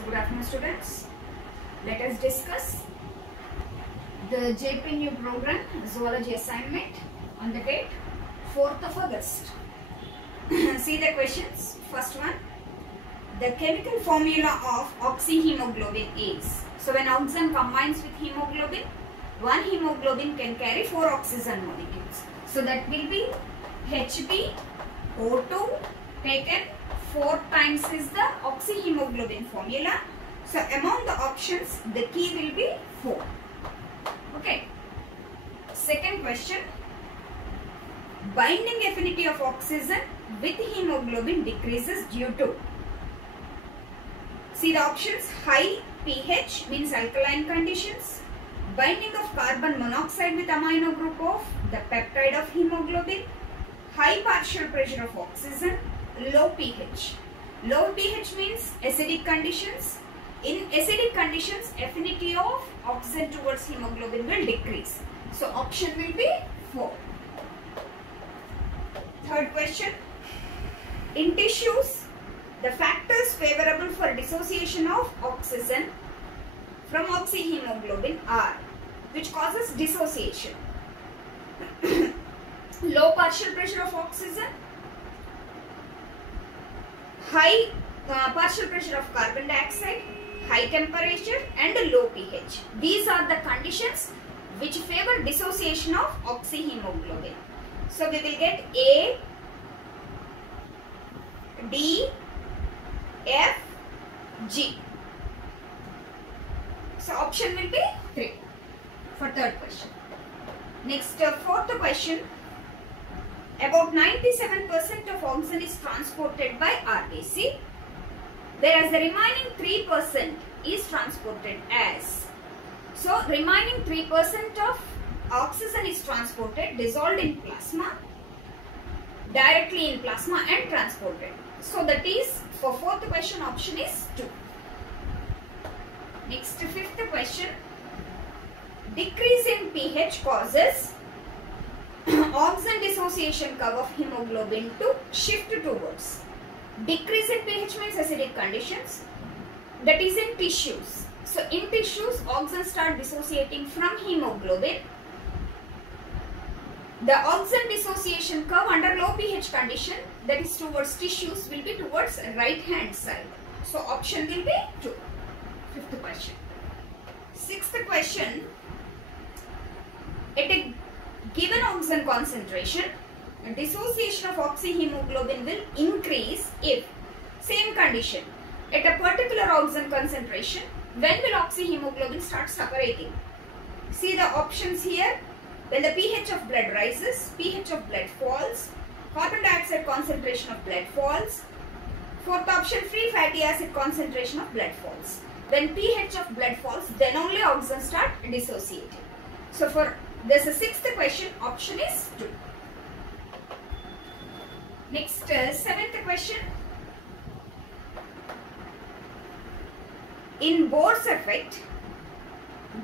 So good afternoon students. Let us discuss the JPNU program zoology assignment on the date 4th of August. See the questions. First one. The chemical formula of oxyhemoglobin is. So when oxygen combines with hemoglobin, one hemoglobin can carry 4 oxygen molecules. So that will be HbO2 taken 4 times is the oxyhemoglobin formula. So among the options, the key will be 4. Okay. Second question. Binding affinity of oxygen with hemoglobin decreases due to. See the options. High pH means alkaline conditions. Binding of carbon monoxide with amino group of the peptide of hemoglobin. High partial pressure of oxygen. Low pH. Low pH means acidic conditions. In acidic conditions, affinity of oxygen towards hemoglobin will decrease. So option will be 4. Third question. In tissues, the factors favorable for dissociation of oxygen from oxyhemoglobin are, which causes dissociation. Low partial pressure of oxygen, high partial pressure of carbon dioxide, high temperature and low pH. These are the conditions which favor dissociation of oxyhemoglobin. So we will get A, D, F, G. So option will be 3 for third question. Next, fourth question. About 97% of oxygen is transported by RBC, whereas the remaining 3% is transported as. So remaining 3% of oxygen is transported, dissolved in plasma, directly in plasma and transported. So that is for fourth question, option is 2. Next, fifth question. Decrease in pH causes oxygen dissociation curve of hemoglobin to shift towards. Decrease in pH means acidic conditions. That is in tissues. So in tissues, oxygen start dissociating from hemoglobin. The oxygen dissociation curve under low pH condition, that is towards tissues, will be towards right hand side. So option will be 2. Fifth question. Sixth question. At a given oxygen concentration, dissociation of oxyhemoglobin will increase if, same condition, at a particular oxygen concentration, when will oxyhemoglobin start separating? See the options here. When the pH of blood rises, pH of blood falls, carbon dioxide concentration of blood falls. Fourth option, free fatty acid concentration of blood falls. When pH of blood falls, then only oxygen start dissociating. So for this sixth question, option is 2. Next, seventh question. In Bohr's effect,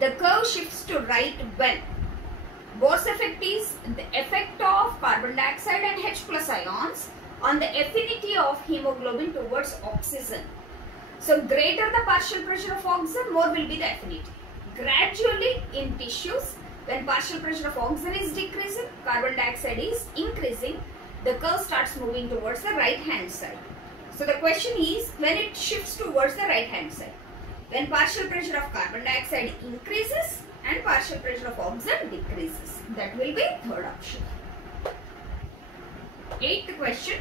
the curve shifts to right when. Bohr's effect is the effect of carbon dioxide and H plus ions on the affinity of hemoglobin towards oxygen. So greater the partial pressure of oxygen, more will be the affinity. Gradually in tissues, when partial pressure of oxygen is decreasing, carbon dioxide is increasing, the curve starts moving towards the right hand side. So the question is, when it shifts towards the right hand side, when partial pressure of carbon dioxide increases and partial pressure of oxygen decreases. That will be third option. Eighth question.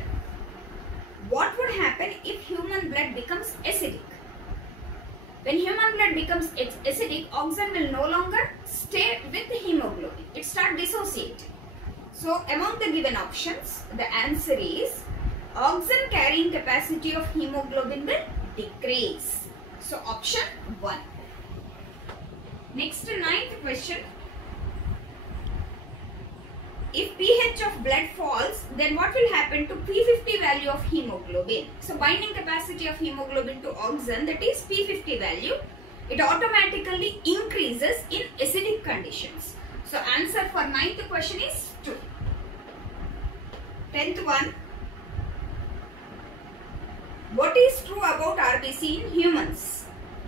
What would happen if human blood becomes acidic? When human blood becomes acidic, oxygen will no longer stay with the hemoglobin. It starts dissociating. So among the given options, the answer is oxygen carrying capacity of hemoglobin will decrease. So option 1. Next, ninth question. If pH of blood falls, then what will happen to P50 value of hemoglobin? So binding capacity of hemoglobin to oxygen, that is P50 value, it automatically increases in acidic conditions. So answer for ninth question is 2. 10th one. What is true about RBC in humans?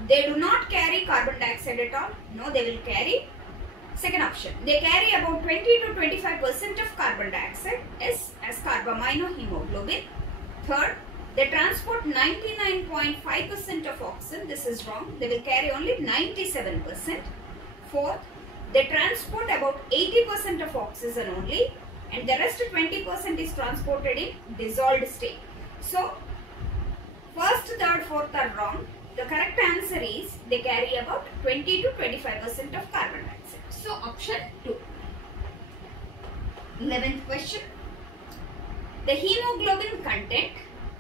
They do not carry carbon dioxide at all. No, they will carry. Second option, they carry about 20 to 25% of carbon dioxide as carbaminohemoglobin. Third, they transport 99.5% of oxygen. This is wrong. They will carry only 97%. Fourth, they transport about 80% of oxygen only, and the rest 20% is transported in dissolved state. So, first, third, fourth are wrong. The correct answer is they carry about 20 to 25% of carbon dioxide. So, option 2. 11th question. The hemoglobin content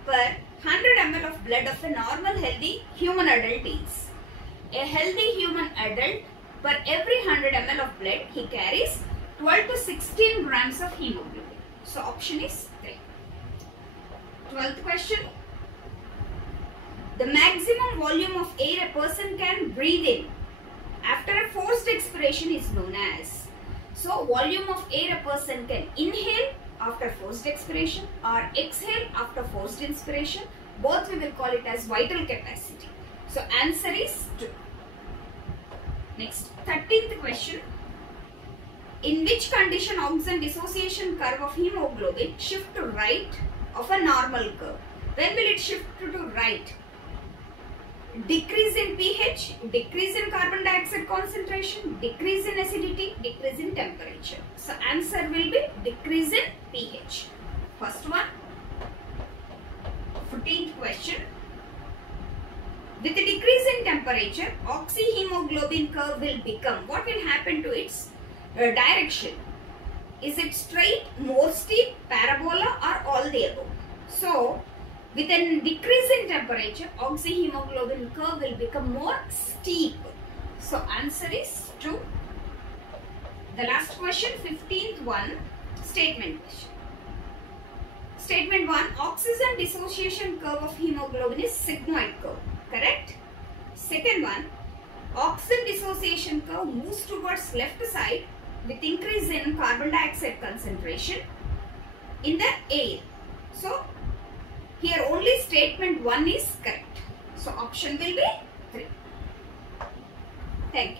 per 100 ml of blood of a normal healthy human adult is. A healthy human adult, per every 100 ml of blood, he carries 12 to 16 grams of hemoglobin. So, option is 3. 12th question. The maximum volume of air a person can breathe in after a forced expiration is known as. So, volume of air a person can inhale after forced expiration or exhale after forced inspiration. Both we will call it as vital capacity. So, answer is 2. Next, 13th question. In which condition oxygen dissociation curve of hemoglobin shift to right of a normal curve? When will it shift to right? Decrease in pH, decrease in carbon dioxide concentration, decrease in acidity, decrease in temperature. So, answer will be decrease in pH. First one. 14th question. With the decrease in temperature, oxyhemoglobin curve will become, what will happen to its direction? Is it straight, more steep, parabola, or all the above? So, with a decrease in temperature, oxyhemoglobin curve will become more steep. So, answer is 2. The last question, 15th one, statement question. Statement 1, oxygen dissociation curve of hemoglobin is sigmoid curve. Correct? Second one, oxygen dissociation curve moves towards left side with increase in carbon dioxide concentration in the air. So, here only statement 1 is correct. So, option will be 3. Thank you.